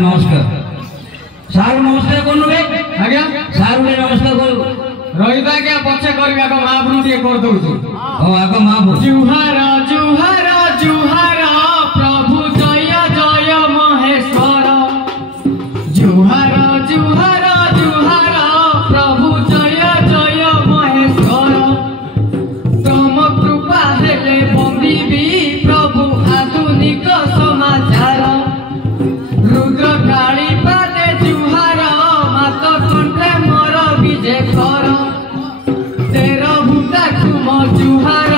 नमस्कार नमस्कार सार नमस्कार कौन रे आज्ञा सार नमस्कार कर रहिबा के पछे करबा को महाप्रभु के कर दउछु ओ आगो महाप्रभु जुहार जुहार जुहार प्रभु जय जय महेश्वर जुहार जुहार जुहार प्रभु जय जय महेश्वर तुम कृपा हेले बंदीबी प्रभु आधुनिक समाचार रुद्र काली पादे जुहार मात कंठे मोर विजय कर तेरा भूता तुम जुहार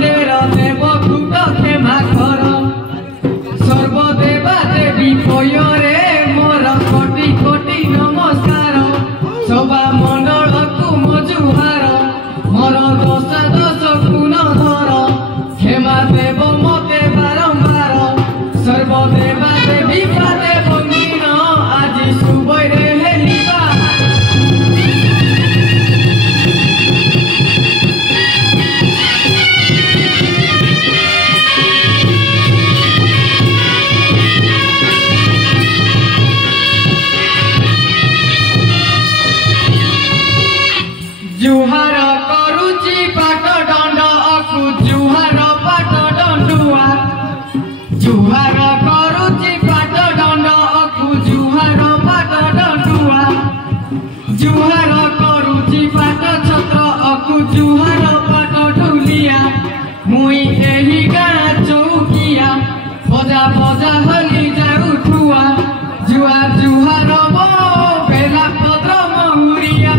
तेरा देव भूत क्षमा कर सर्वदेवा देवी पयरे मोर कोटि कोटि नमस्कार सभा मंडल को मो जुहार मोर दशा दश गुण धर क्षमा देव मते बारंबार सर्वदेवा देवी पादे बंदीन आज सुबैरे हेलिबा जुहार करुची पाट दंड अकु जुहार पाट दंडुआ जुहार करुची पाट दंड अकु जुहार पाट दंडुआ जुहार करुची पाट छत्र अकु जुहार पाट ढुलिया मुई एही गाँ चौकिया बजा बजा हली जाउथुआ जुहार जुहार मो बेला पत्र महुरिया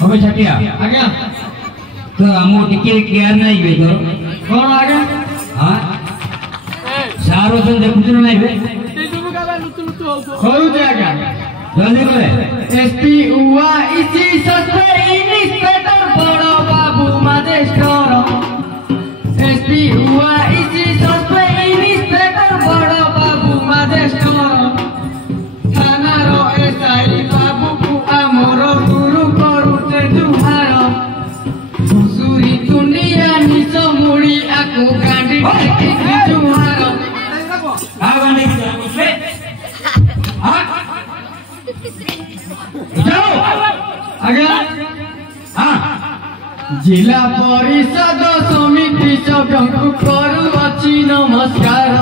हमें छटिया आज्ञा तो हमो टिके केयर नहीं बे तो कौन आज्ञा हां सारो सन देखुछ नहीं बे करू जे आज्ञा जल्दी करे एसपी हुआ इसी सस्ते इंस्पेक्टर बड़ो बाबू मजिस्टर एसपी हुआ इसी सस्ते इंस्पेक्टर बड़ो बाबू मजिस्टर थाना रो एसआई बाबू को आमर गुरु करूते जुहार घुसुरी दुनिया निस मुड़ी आको गांडी टेकी जुहार आगने से हां जाओ आज्ञा हां जिला परिषद समिति सभ्यଙ୍କୁ କରୁଅଛି ନମସ୍କାର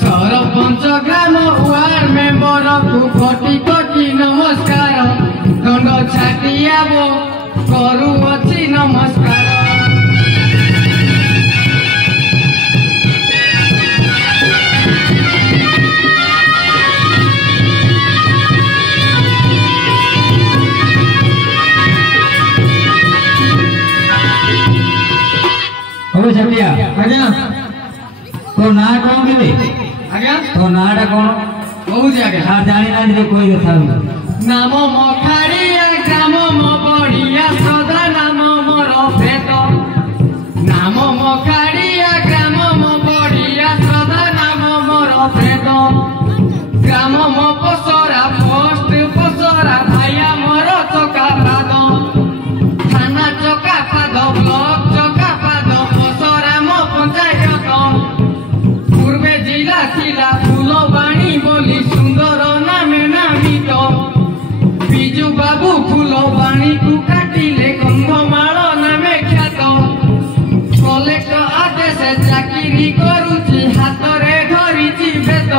सरपंच ग्राम वार्ड मेंबर को कोटि कोटि नमस्कार दंड छाटिया बो କରୁଅଛି नमस्कार हमें छटिया आज्ञा तो ना कौन के आज्ञा तो नाटा कौन बहुत आज्ञा हार जानी ना दे कोई देखा नाम मखाड़िया ग्राम म बढ़िया सदा नाम मोर भेद नाम मखाड़िया ग्राम म बढ़िया सदा नाम मोर भेद ग्राम म पसरा पोस्ट पसरा भाइया मोर चका पाद थाना चका पाद ब्लॉक चका पाद पसरा म पंचायत पूर्वे जिला थिला फुलबाणी बोली सुंदर नामे नामित बिजू बाबू फुलबाणी को काटिले कंधमाल नामे ख्यात कलेक्टर आदेश चाकरी करुची हातरे धरिची भेद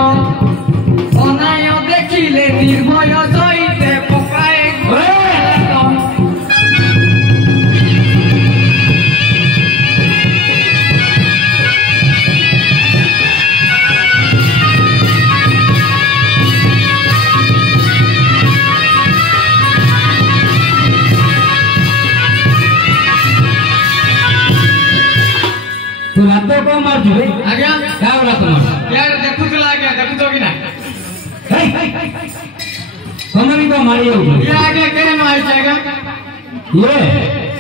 अनाय देखिले निर्भय सहिते पकाए तू रातो को मार जुबे आज्ञा क्या बोला तुम यार देखु चला गया देखु तो कि ना तुम भी तो मारी हो ये आगे केरे मारी जाएगा ये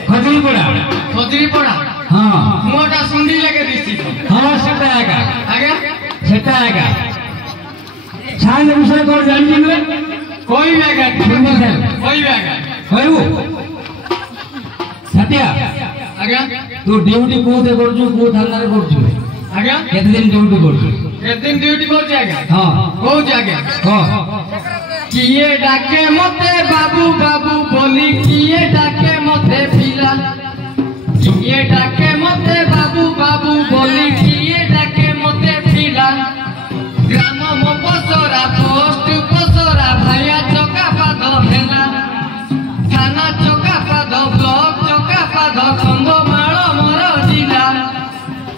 खजरी पड़ा हाँ मोटा सुंडी लगे दिसी हाँ सेटा आएगा आगे सेटा आएगा कोड जानी नुए कोई भी आगे सुनो सर कोई भी आगे कहू सत्या आगे तू ड्यूटी कोते करछु को थाना रे करछु आगे केते दिन ड्यूटी करछु एक दिन ड्यूटी कर जाएगा हां हो जाएगा हां किए डाके मते बाबू बाबू बोली किए डाके मते पिला किए डाके मते बाबू बाबू बोली किए डाके मते पिला ग्राम मो पसरा पोस्ट पसरा भाया चका पाद हेला थाना चका पाद ब्लॉक चका पाद कंधमाल मोर जिला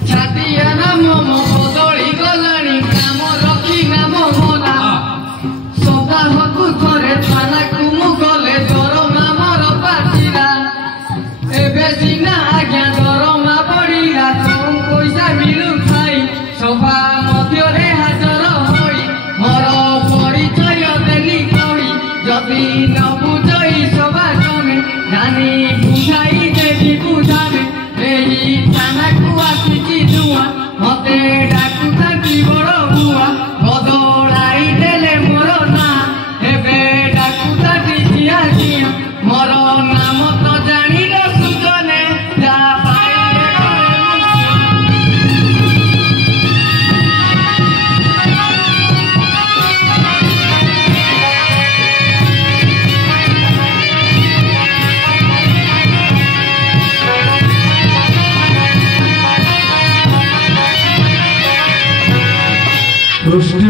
छातिया नाम मो बदली गलाणी काम रखी नाम मोला सदाहकु थरे थाना कुमु गले दरमा मोर पाटिला एबे सिना आज्ञा दरमा पड़िला कम पैसा मिलु खाई सभा मध्यरे हाजर होई मोर परिचय देली कही जदि न बुझई सभा जने जानी बुझाई देवी बुझाने एई थाना को आसिची दुआ मते डाकुता की बड़ बुआ बदलाई देले मोर ना एबे डाकुता की जिया जिया मोर नाम तो जानिलो सुजने जा पाइले सृष्टि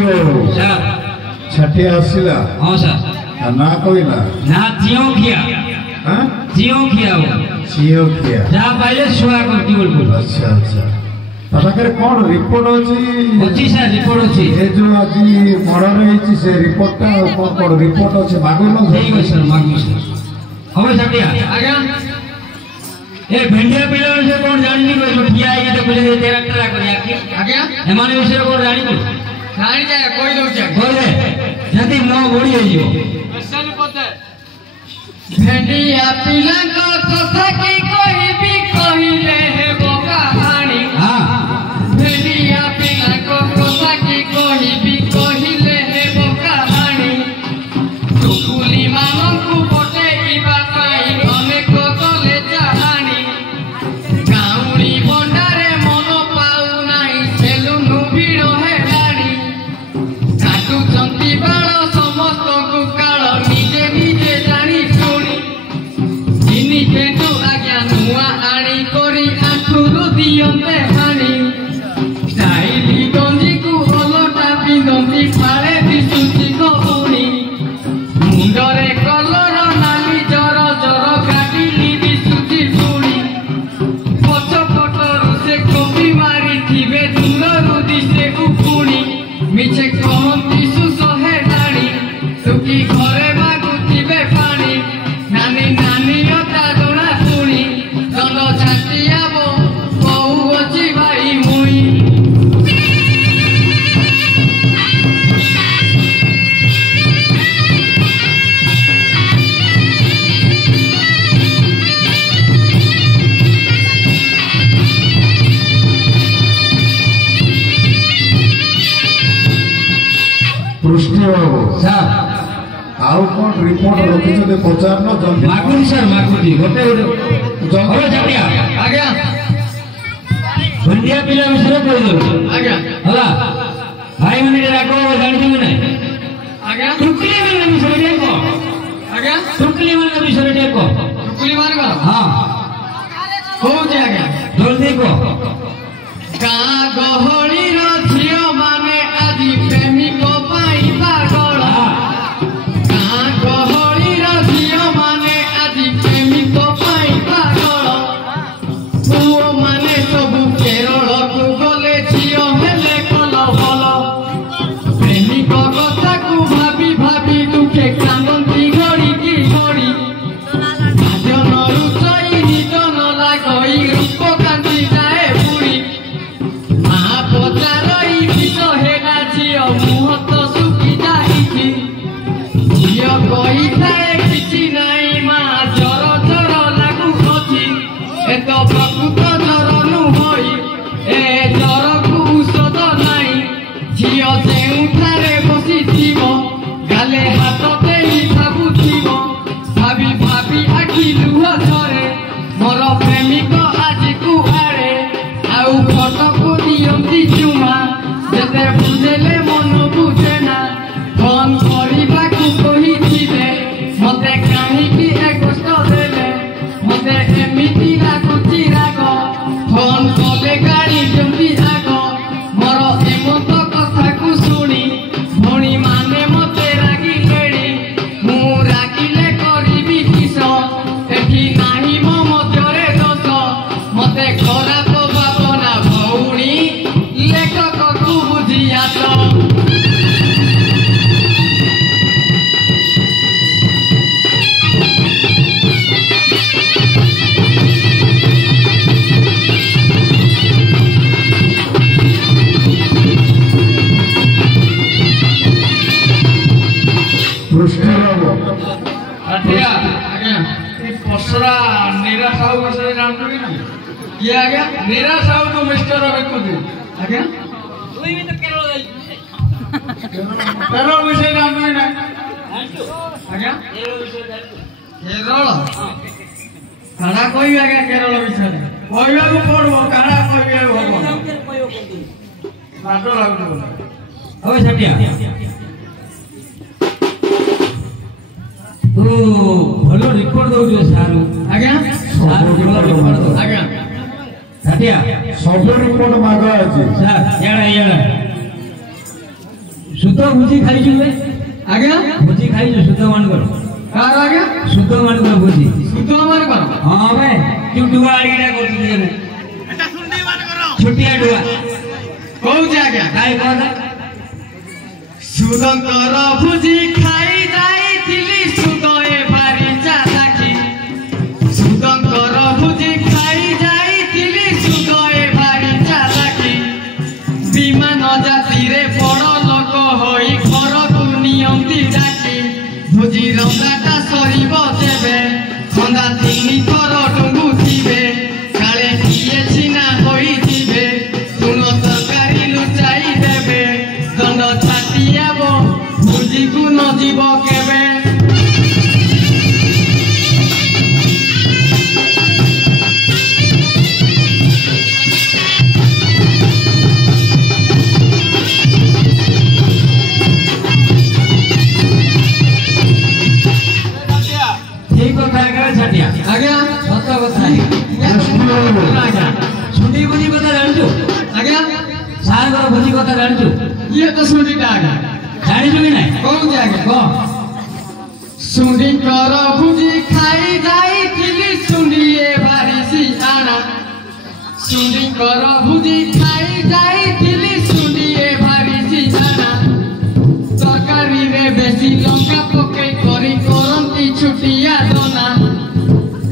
सर छठे आसिला हां सर ना कहला ना जियो खिया हां जियो खिया सीओ किया जा पाइले सुआ करती बोल अच्छा अच्छा पाखरे कौन रिपोर्ट अछि अछि सर रिपोर्ट अछि ए जो आज मर्डर ହେଇଛି से रिपोर्टटा कौन रिपोर्ट अछि मागुलो ठीक है सर मागु सर हमें सटिया आज्ञा ए भेंडिया पिला से कौन जानि को जो ठिया है तो बोले तेरा टरा कर आके आज्ञा एमाने विषय को जानि को जानी जाए कोई दो जाए बोले जति न बड़ी है जो असल पते भेंडिया पिला को कथा की कोई भी कहिले है बोका हानी हां भेंडिया पिला को कथा की कोई भी कहिले है बोका हानी टुकुली मामंकु पटे इबा पाई अनेक गले जाहानी गाउडी बंडारे मन पाउ नाही सेलुनु भिड़ हेलानी काटु चंती बाळ समस्त को काळ निजे निजे जानी सुनी इनी पेटु आज्ञा नुआ आणी करी आठुरु दियन्ते हानी डाइली गंजी को ओलटा पिंदंती फाळे दिसुची गहुनी मुंडरे कलर नाली जर जर काटिली दिसुची पुणी पछ पटरु से कपि मारी थिबे दूररु दिसे उपुणी मिछे कहंती सुसहे नाणी सुखी घरे मागुथिबे पानी नानी नानी अता जणा पुणी दंड छाटियाबो कहू अछि भाई मुई सृष्टि बाबू सर आउ कौन रिपोर्ट रखिछते पचारनो जल्दी मागुनी सर मागुनी गोटे गोटे हमें सटिया आज्ञा भेंडिया पिला विषय को दो आज्ञा हला भाई माने राखो जानि कि नहीं आज्ञा टुकली माने विषय को आज्ञा टुकली माने विषय को टुकुली मार गो हां हो जाएगा जल्दी को गाँ गहली झियो माने आदि प्रेमिक पाई पागल गाँ गहली झियो माने आदि प्रेमिक पाई पागल पुओ माने सबु केरल को गले झियो हेले कल भल प्रेमिक कथा को भाभी भाभी दुखे कांदती घड़ी की घड़ी भजन रुचई निजन लागई रूप कांदी जाए बुड़ी महापचारई विष हेला झियो मुह तो सुखी जाइछि झियो कहिଥାଏ କିଛି ନାହିଁ ମା ଜର ଜର ଲାଗୁଅଛି ଏ ତ ପ୍ରକୃତ ଜର ନୁହଇ ଏ ଜରକୁ ଔଷଧ ନାହିଁ ଝିଅ ଯେଉଁଠାରେ ବସିଥିବ मिश्रा नीरा साहू विषय जानते कि नहीं? ये आ गया नीरा साहू तो मिस्टर अभी खुद आ गया केरल विषय जानते कि नहीं? आ गया केरल कड़ा कोई आ गया केरल विषय कोई को पढ़ो कड़ा कोई हो नाटो लागू હવે છટિયા તો ભલો રિપોર્ટ દઉં છું સારું आज्ञा સારું ભલો રિપોર્ટ દઉં आज्ञा છટિયા ସବୁ ରିପୋର୍ଟ ମାଗ ଅଛି ସାର୍ ଏଇଟା ଏଇଟା ସୁଧ ଭୋଜି ଖାଇଛୁ ବେ आज्ञा ଭୋଜି ଖାଇଛୁ ସୁଧ ମାନଙ୍କର कार आज्ञा ସୁଧ ମାନଙ୍କର ଭୋଜି शुद्ध हमारे पर ହଁ ବେ ତୁ ଡୁଆ ଆଡ଼ିଟା କରୁଛୁ ଏଟା ସୁଣ୍ଡି ମାନଙ୍କର ଛୋଟିଆ ଡୁଆ कहू जे आज्ञा କାଇ କହ सुदंकर भुजी खाई जाइथिली सुदये भारी चालाकी सुदंकर भुजी खाई जाइथिली सुदये भारी चालाकी विमान जातिरे बड़ लोक होई घर को नियंती डाकी भुजी रंगाटा सरीब जेबे खंदा तीन थर डुंगुथिबे काले किए छिना होई जिबे तुण तरकारी लुचाई देबे दंड छाटियाब भुजी को न जीव केबे ଠିକ କଥା ଆଜ୍ଞା ଛାଟିଆ आज्ञा ସତ କଥା आज्ञा ସୁଣ୍ଡି ଭୋଜି କଥା ଜାଣିଛୁ आज्ञा ସାରଙ୍କର ଭୋଜି କଥା ଜାଣିଛୁ ये तो सुंडीटा आज्ञा ଜାଣିଛୁ କି ନାହିଁ कहू जे आज्ञा କହ सुंडीकर भुजी खाई जाइथिली सुंडीए भारी सियाना सुंडीकर भुजी खाई जाइथिली सुंडीए भारी सियाना तरकारी रे बेसी लंका पके करी करंती छुटिया दोना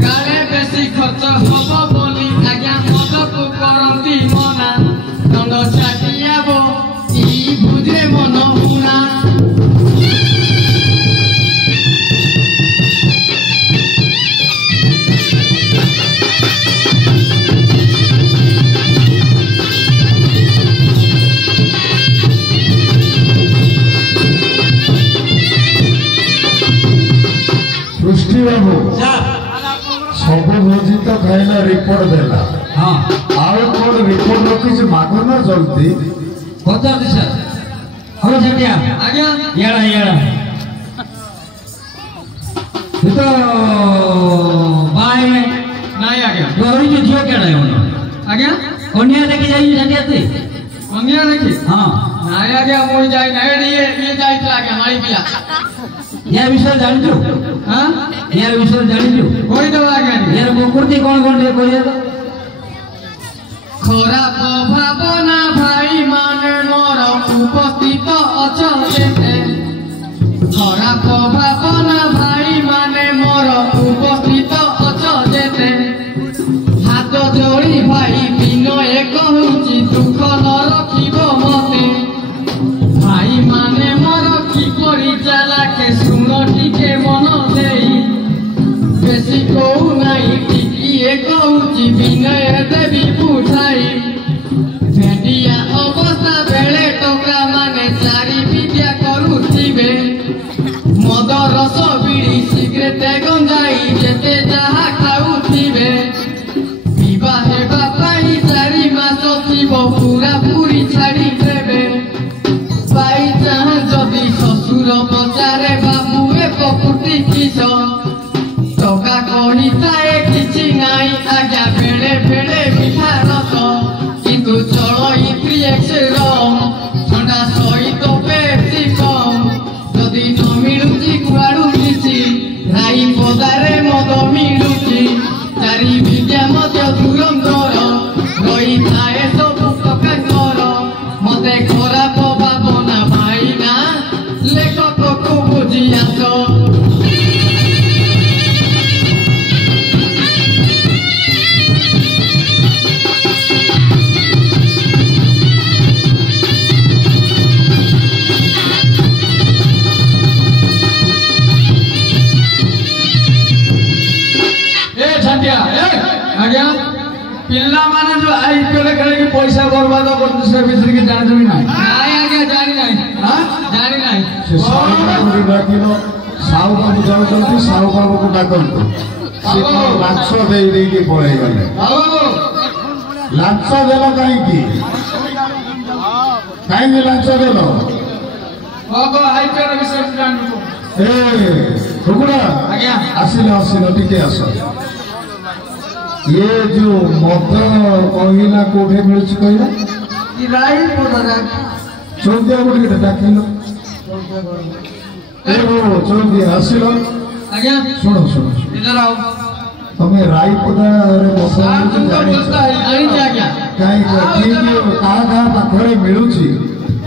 काले बेसी खर्च हबो बोली आज्ञा मद को करंती मना दंड छाटियाबो ई भुजे मन हुना ସୃଷ୍ଟି ବାବୁ ସାର୍ ସବୁ ଭୋଜି ତ ଖାଇଲା ରିପୋର୍ଟ ଦେଲା ହଁ ଆଉ କଣ ରିପୋର୍ଟ ରଖିଛି ମାଗ ନା ଜଲ୍ଦି ପଚାରୁଛି ସାର୍ હવે ଛାଟିଆ आज्ञा ଏଇଟା ଏଇଟା ତୁ ତ ବାହା ହେଇନେ नहीं आज्ञा ତୁ ରହିଛୁ ଝିଅ କେଡ଼ା ହେଉନ आज्ञा କନ୍ୟା ଦେଖି ଯାଇଛୁ ଛାଟିଆ ତୁଇ कन्या देखी ହଁ नहीं आज्ञा मुई जाई नहीं ये जाई तो आज्ञा मारी पिला ୟା ବିଷୟରେ ଜାଣିଛୁ हां ୟାର ବିଷୟରେ ଜାଣିଛୁ कोई दो आज्ञा नहीं ୟାର ପ୍ରକୃତି କ'ଣ କ'ଣ ଟିକେ କହିବା ତ खराब भावना भाई माने मोर उपस्थित अछते खराब भावना भाई माने मोर उपस्थित अछते हाथ जोड़ी भाई विनय कहूची दुख न रखिब मते भाई माने मोर किपरि चालाके सुन टिके मन देई बेसी कहू नाही टिकिए कहूची विनय देवी बुझाई भेटिया अवस्था बेले टोका माने चारि विद्या करुथिबे मद रस बिड़ी सिगरेट गंजाई जेते जाहा खाउथिबे विवाह हेबा पाई 4 मास थिब पूरा पूरी छाड़ी देबे पाई चाहा जदि शशुर बचारे बाबुए पकुटी किस टका कहिताए किछि नाई आज्ञा बेले बेले मिठा रस किंतु पिल्ला माने जो आईपीएल खेले के पैसा बर्बाद करते से विषय की जान भी नहीं आगे जानी नहीं हां जानी नहीं से साहू बाबू डाकिलो साहू बाबू जाउछंती साहू बाबू को डाकंतो से लाक्ष देई देई के पळे गले बाबू लाक्ष देलो काई की लाक्ष देलो बाबू आईपीएल विषय जान ए ठुकुरा आज्ञा आसिलो टिके आसो ये जो मत कहिला कोठे मिलछ कहिला ई राई पडरा चौकिया गुटे डाकिलो ए वो चौकिया आसिलो आज्ञा सुनो इधर आओ तमे रायपदा रे बसा आज्ञा काई का पाखरे मिलुची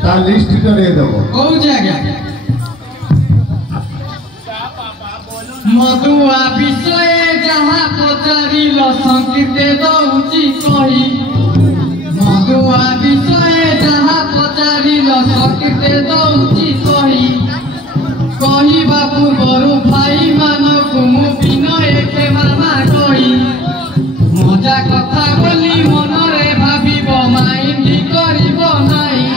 ता लिस्ट रे देबो कहू आज्ञा मधुआ विषय जहाँ पचारिल संकीर्ते दौची कही मधुआ विषय जहाँ पचारिल संकीर्ते दौची कही कहिबा पूर्वरु भाई मानकु मु विनय क्षमा कही मजा कथा बोली मनरे भाबिब माइंडी करिब नाही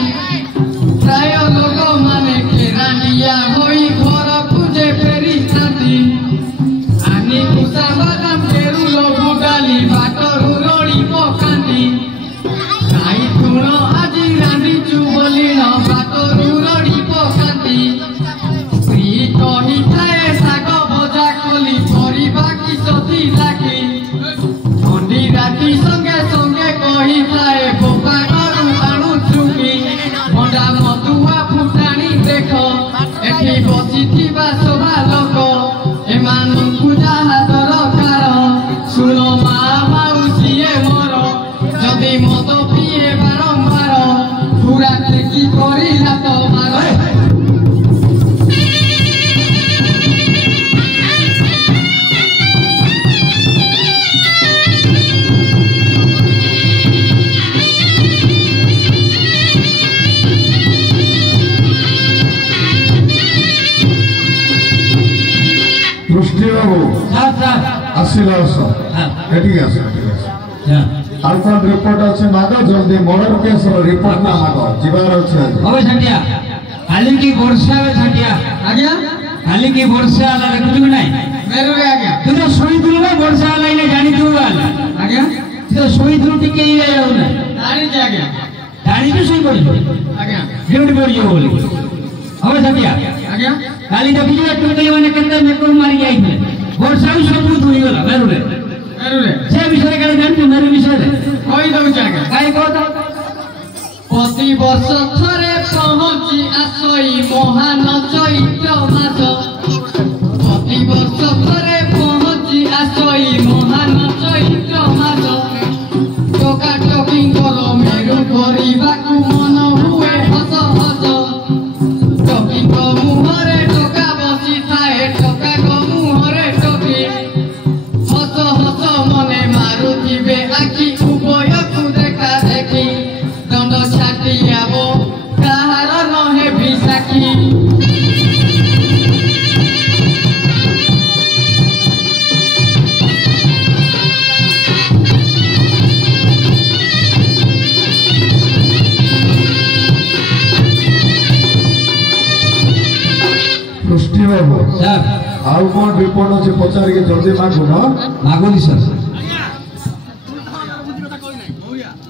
प्राय लोक माने केरांडिया होई घर पूजे फेरी थाती आनी कुसा बादाम केरु लोगु डाली बाटरु रोड़ी पकांती काई तुण आजी रांदी चुबली न बाटरु रोड़ी पकांती स्त्री कही थाए साग भजा कली परिबा कि सती लागी ठंडी राती संगे संगे कही थाए बोपा करू आणु चुकी भंडा मधुआ फुटाणी देख एठी बसिथिबा सभा लोक एमानंकु जाहा दरकार सुन मा माउसीए मोर जदि मद पिए बारंबार पूरा टेकी करिला तो मार दृष्टि बाबू आसिलो आसो एठी आसो আর কোন রিপোর্ট আছে মাগো জলদি মর্ডার কেস রিপোর্ট না মাগো জীবার আছে হবে ছাটিয়া কালি কি বর্ষা হবে ছাটিয়া आज्ञा কালি কি বর্ষা আলা দেখুছ নাই मेरू रे आज्ञा তুই তো শুই দিলু না বর্ষা আলা ইনে জানি তুই আলা आज्ञा তুই তো শুই দিলু টিকে ই যাও না जानी जे आज्ञा জানি তো শুই পড়ি आज्ञा ডিউটি পড়ি যাও বলি হবে ছাটিয়া आज्ञा কালি দেখিছো একটু কই মানে কেতে মেকল মারি যাইছে বর্ষা সব ধুই গলা মেরু রে সে বিষয়ে কালি জানতো মেরু বিষয়ে কই দউ आज्ञा কাই কথা प्रति वर्ष थरे पहुंची आसई महान चैत्र मास प्रति वर्ष थरे पहुंची आसई महान चैत्र मास टोका टोकी करो मेरु करिबाकु मन हुए हस हस टोकी को मुहरे टोका बसी थाए टोका को मुहरे टोकी हस हस मने मारुथिबे आखि उभयकु देखा देखी दंड छाटियाबो काहार नहे बिसाखी दृष्टि बाबू স্যার आउ कोन रिपोर्ट আছে পচারি के জলদি মাগো না মাগুনি স্যার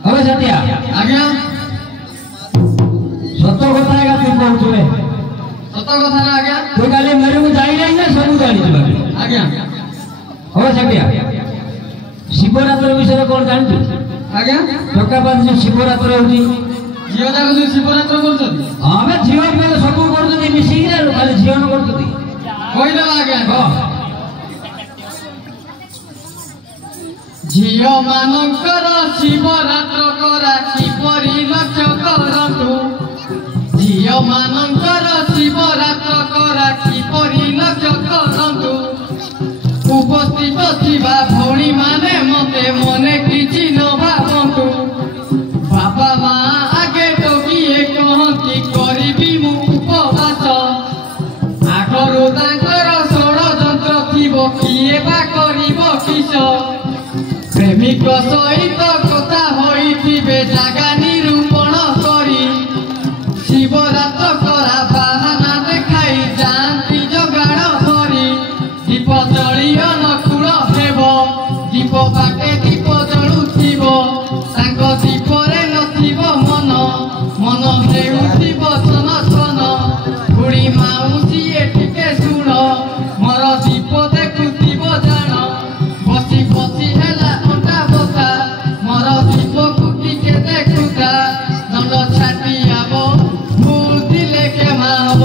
হবে ছাটিয়া आज्ञा সত্য কথা একা তুই কହୁছলে सत कथा ना आज्ञा তুই কালি মেরু যাই নাই না সবু জানি দিবা आज्ञा হবে ছাটিয়া শিবরাত্রি বিষয়ে কোন জানিଛୁ आज्ञा ଟୋକାବାଦ ଯୋଉ ଶିବରାତ୍ରି ହଉଛି झियो जाक जो शिवरात्र करछथि ଆମେ ଝିଅ ପିଲା ସବୁ କରୁଛନ୍ତି ମିଶିକି ଆଉ ଖାଲି ଝିଅ ନ କରୁଛନ୍ତି कहि दबा आज्ञा ହଁ झियो मानकर शिवरात्र करा किपरि लक्ष्य करतु झियो मानकर शिवरात्र करा किपरि लक्ष्य करतु उपस्थित थिबा भौणी माने मते मने किछि न भाबंतु बाबा मा आगे टोकिए कहंती करिबी मु उपवास आगरु तांकर षड़यंत्र थिबो किए बा करिब किस प्रेमी ଠିକ ସହିତ କଥା ହୋଇଥିବେ ଜାଗା ନିରୂପଣ କରି ଶିବରାତ କରା ବାହାନା ଦେଖାଇ ଯାଆନ୍ତି ଯୋଗାଡ଼ ଧରି ଦୀପ ଜଳିଅ ନକୁଳ ହେବ ଦୀପ ବାଟେ ଦୀପ ଜଳୁଥିବ ତାଙ୍କ ଦୀପରେ ନଥିବ ମନ ମନ ହେଉଥିବ ଛନ ଛନ ବୁଢ଼ୀ ମାଉସୀ ଟିକେ ଶୁଣ ମୋର ଦୀପ ଦେଖୁଥିବ ଜାଣ ବସି ବସି ହେଲା ଅଣ୍ଟା ବସା ମୋର ଦୀପକୁ ଟିକେ ଦେଖୁଥା ଦଣ୍ଡ ଛାଟି ଆବ ଭୁଲ ଥିଲେ କ୍ଷମା ହବ।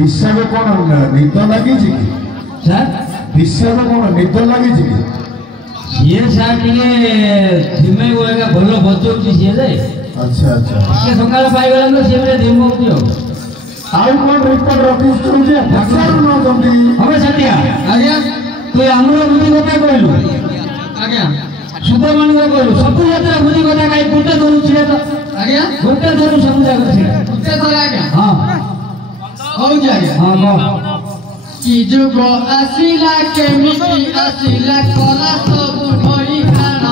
विषय कौन निद लगी विषय कौन निद लगी सी सार धिमे भल बजाऊँ सी अच्छा अच्छा सकाल पाईगला तो सी धिम आउ कौन रिपोर्ट रखी हम साथिया ଆଜ୍ଞା तु आम बुद्धि कथा कहलु ଆଜ୍ଞା सुब्रमण्य कहलु सब यात्रा बुद्धि कथा कहीं गोटे धरू छिड़े तो ଆଜ୍ଞା गोटे धरू सब जाग छिड़े ଗୋଟେ ଥର ଆଜ୍ଞା हाँ ହଉଛି ଆଜ୍ଞା हाँ कह କି ଯୁଗ ଆସିଲା କେମିତି ଆସିଲା କଲା ସବୁ ହଇରାଣ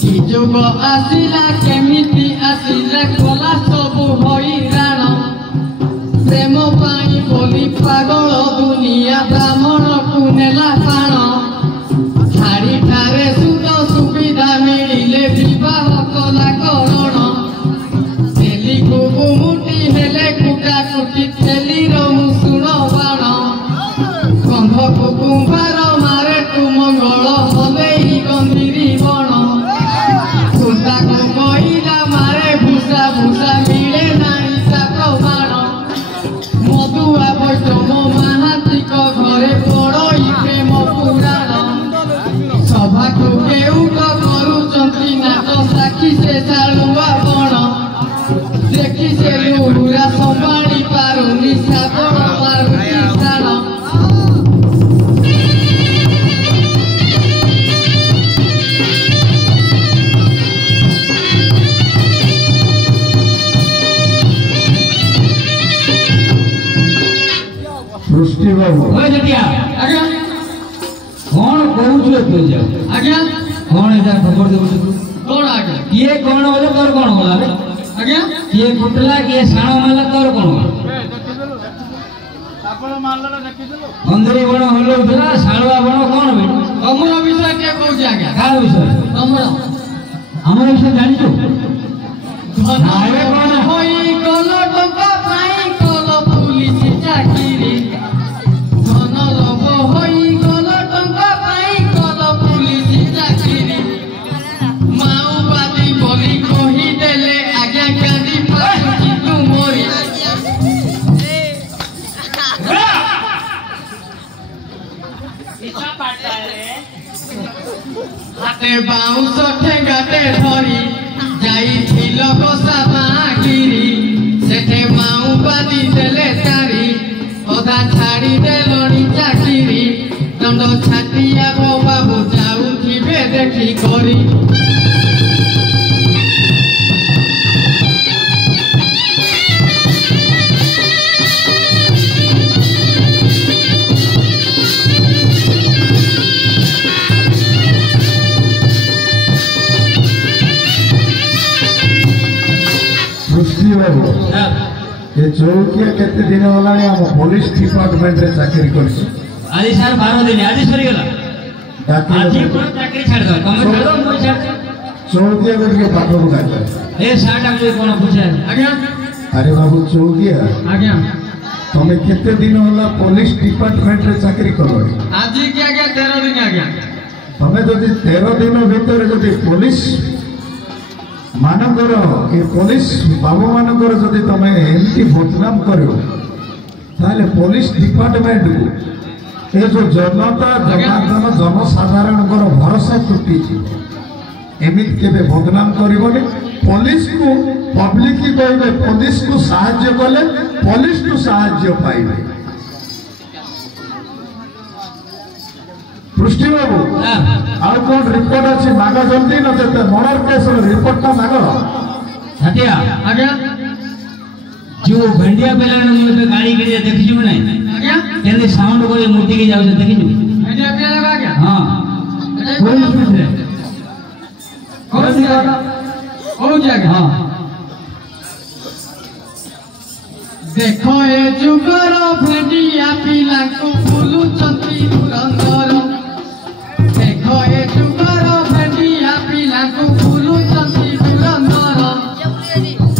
କି ଯୁଗ ଆସିଲା କେମିତି ଆସିଲା କଲା ସବୁ ହଇରାଣ ପ୍ରେମ ପାଇଁ ବୋଲି ପାଗଳ ଦୁନିଆ ବ୍ରାହ୍ମଣକୁ ନେଲା ପ୍ରାଣ ଧାଡ଼ିଠାରେ ସୁଧ ସୁବିଧା ମିଳିଲେ ବିବାହ କଲା କରଣ ତେଲିକୁ ମୁଠି ହେଲେ କୁଟା କୁଟି ତେଲିର ମୁସୁଣ ବାଣ ଗନ୍ଧକୁ କୁମ୍ଭାର ମାରେ ତୁ ମଙ୍ଗଳ ହଲେଇ ଗମ୍ଭୀରି ବଣ କୁଟାକୁ ମହିଳା ମାରେ ଭୂଷା ଭୂଷା ମିଳେ ନାହିଁ ତା ପ୍ରମାଣ ମଧୁଆ ବୈଷ୍ଣବ ମହାନ୍ତିଙ୍କ ଘରେ ପଡ଼ଇ ପ୍ରେମ ପୁରାଣ ସଭାକୁ କେଉଟ କରୁଛନ୍ତି ନାଟ ସାକ୍ଷୀ ସେ ଶାଳୁଆ ବଣ ଦେଖି ସେ ଲୁହୁରା ସମ୍ଭାଳି ପାରୁନି ଶ୍ରାବଣ ମାରୁଛି ପ୍ରାଣ सृष्टि बाबू जटिया ଆଜ୍ଞା कौन कहूँ तू जाओ ଆଜ୍ଞା कौन है खबर देव तू କଣ ଆଜ୍ଞା किए कौन बोले तोर कौन बोला ଆଜ୍ଞା किए कुटला किए साण माला तोर कौन अंधरी बण हलौला शालुआ बण कौन बे ତମର ବିଷୟ କିଏ କହୁଛି ଆଜ୍ଞା का विषय ତମର हमर विषय जानी तू ଧନ ହୋଇ ଗଲ ଟଙ୍କା ପାଇଁ କଲ ପୁଲିସ ଚାକିରି ଧନ ଲୋଭ ହୋଇ ଗଲ ଟଙ୍କା ପାଇଁ କଲ ପୁଲିସ ଚାକିରି ମାଓବାଦୀ ବୋଲି କହିଦେଲେ ଆଜ୍ଞା କାନ୍ଦି ପାରୁଛି ତୁ ମୋରି ହାତେ ବାଉଁଶ ଠେଙ୍ଗାଟେ ଧରି ଯାଇଥିଲ କଷା ମାଗିରି ସେଠେ ମାଓବାଦୀ ଦେଲେ ତାରି ଅଧା ଛାଡ଼ି ଦେଲଣି ଚାକିରି ଦଣ୍ଡ ଛାଟିଆ ବାବୁ ଯାଉଥିବେ ଦେଖି କରି सृष्टि बाबू ये चौकिया केते दिन होलानी हम पुलिस डिपार्टमेंट रे चाकरी करछि आज सार 12 दिन आज सरी गला आज पूरा चाकरी छाड़ दो तुम छाड़ दो मैं छाड़ चौकिया करके पाठो बुझाता ए साठ हम कोन पूछे ଆଜ୍ଞା अरे बाबू चौकिया ଆଜ୍ଞା तमे केते दिन होला पुलिस डिपार्टमेंट रे चाकरी करो ଆଜି କି ଆଜ୍ଞା 13 ଦିନ ଆଜ୍ଞା तमे जदि 13 दिन भीतर जदि पुलिस मानकर ये पुलिस बाबू मानकर जदि तमे एमती बदनाम करो ताले पुलिस डिपार्टमेंट को ये जो जनता जनार्दन जनसाधारण भरोसा तुटी एमती केबे बदनाम करबोनी पुलिस को पब्लिक की कहबे पुलिस को साहाय्य कले पुलिस को साहाय्य पाइबे ପୃଷ୍ଟି ବାବୁ ଆଉ କଣ ରିପୋର୍ଟ ଅଛି ମାଗ ଜଲ୍ଦି ନଚେତ ମର୍ଡର କେସର ରିପୋର୍ଟଟା ମାଗ। ଛାଟିଆ ଆଜ୍ଞା ଯୋଉ ଭେଣ୍ଡିଆ ପିଲାମାନେ ଯୋଉ ଏବେ ଗାଡ଼ି କିଣିଲେ ଦେଖିଛୁ କି ନାହିଁ? ଆଜ୍ଞା କେମିତି ସାଉଣ୍ଡ କରି ମୂର୍ତ୍ତିକି ଯାଉଛ ଦେଖିଛୁ? ଏଇଟା ପିଲା ଆଜ୍ଞା ହଁ କୋଉ ସ୍ପିଡରେ କୋଉ ଜାଗା ହଁ ଦେଖ ଏ ଯୁଗର ଭେଣ୍ଡିଆ ପିଲାଙ୍କୁ ବୁଲୁଛନ୍ତି ଧୁରନ୍ଧର। ଦେଖ ଏ ଯୁଗର ଭେଣ୍ଡିଆ ପିଲାଙ୍କୁ ବୁଲୁଛନ୍ତି ଧୁରନ୍ଧର।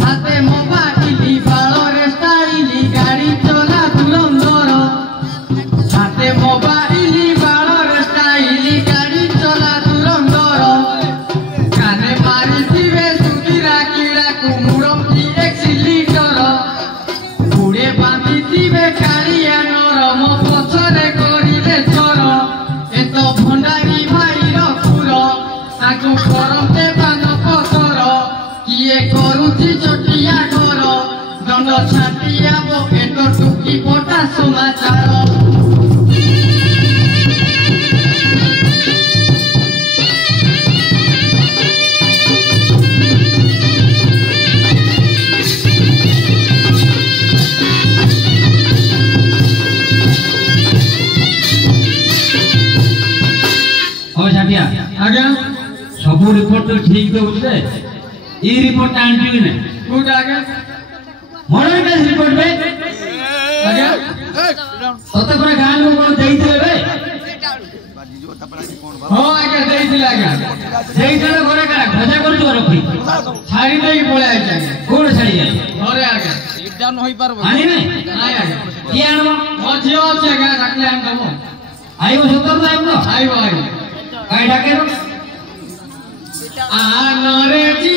ହାତେ ମୋବାଇଲି ବାଳରେ ଷ୍ଟାଇଲି ଗାଡ଼ି ଚଲା ଧୁରନ୍ଧର। ହାତେ ମୋବାଇଲି ବାଳରେ ଷ୍ଟାଇଲି ଗାଡ଼ି ଚଲା ଧୁରନ୍ଧର। କାନେ ମାରିଥିବେ ସୁକିରା କିଳାକୁ ମୁଡ଼ନ୍ତି ଏକ୍ସିଲିଟର। ଗୁଡ଼େ ବାନ୍ଧିଥିବେ କାଳିଆ ନରମ ପଛରେ କରିଲେ ଚର। ଏତ ଭଣ୍ଡାରୀ ଭାଇର ଖୁର ତାକୁ କରନ୍ତେ ବାନ ପଥର। କିଏ କରୁଛି ଚଟିଆ ଘର ଦଣ୍ଡ ଛାଟିଆବ ଏତ ଟୁକି ପଟା ସମାଚାର। ହଉ ଛାଟିଆ ଆଜ୍ଞା ସବୁ ରିପୋର୍ଟ ତ ଠିକ ଦଉଛି ଯେ ଏଇ ରିପୋର୍ଟଟା ଆଣିଛୁ କି ନାହିଁ? କୋଉଟା ଆଜ୍ଞା ମର୍ଡର କେସ୍ ରିପୋର୍ଟ ବେ ଆଜ୍ଞା ତତେ ପୁରା ଗାଁ ଲୋକ କଣ ଦେଇଥିଲେ ବେ? ହଁ ଆଜ୍ଞା ଦେଇଥିଲେ ଆଜ୍ଞା ଦେଇଥିଲେ ଘରେ କାଣା ଭଜା କରୁଛୁ ରଖି ଛାଡ଼ି ଦେଇକି ପଳେଇ ଆଇଛି ଆଜ୍ଞା କୋଉଠି ଛାଡ଼ି ଯାଇ ଘରେ ଆଜ୍ଞା ଆଣି ନାଇଁ ନାଇଁ ଆଜ୍ଞା କିଏ ଆଣିବ? ମୋ ଝିଅ ଅଛି ଆଜ୍ଞା ଡାକିଲେ ଆଣିଦବ ଆଇବ ସତର ଆଇବ ଆଇବ ଆଜ୍ଞା କାହିଁ ଡାକେ ଆନରେ ଜି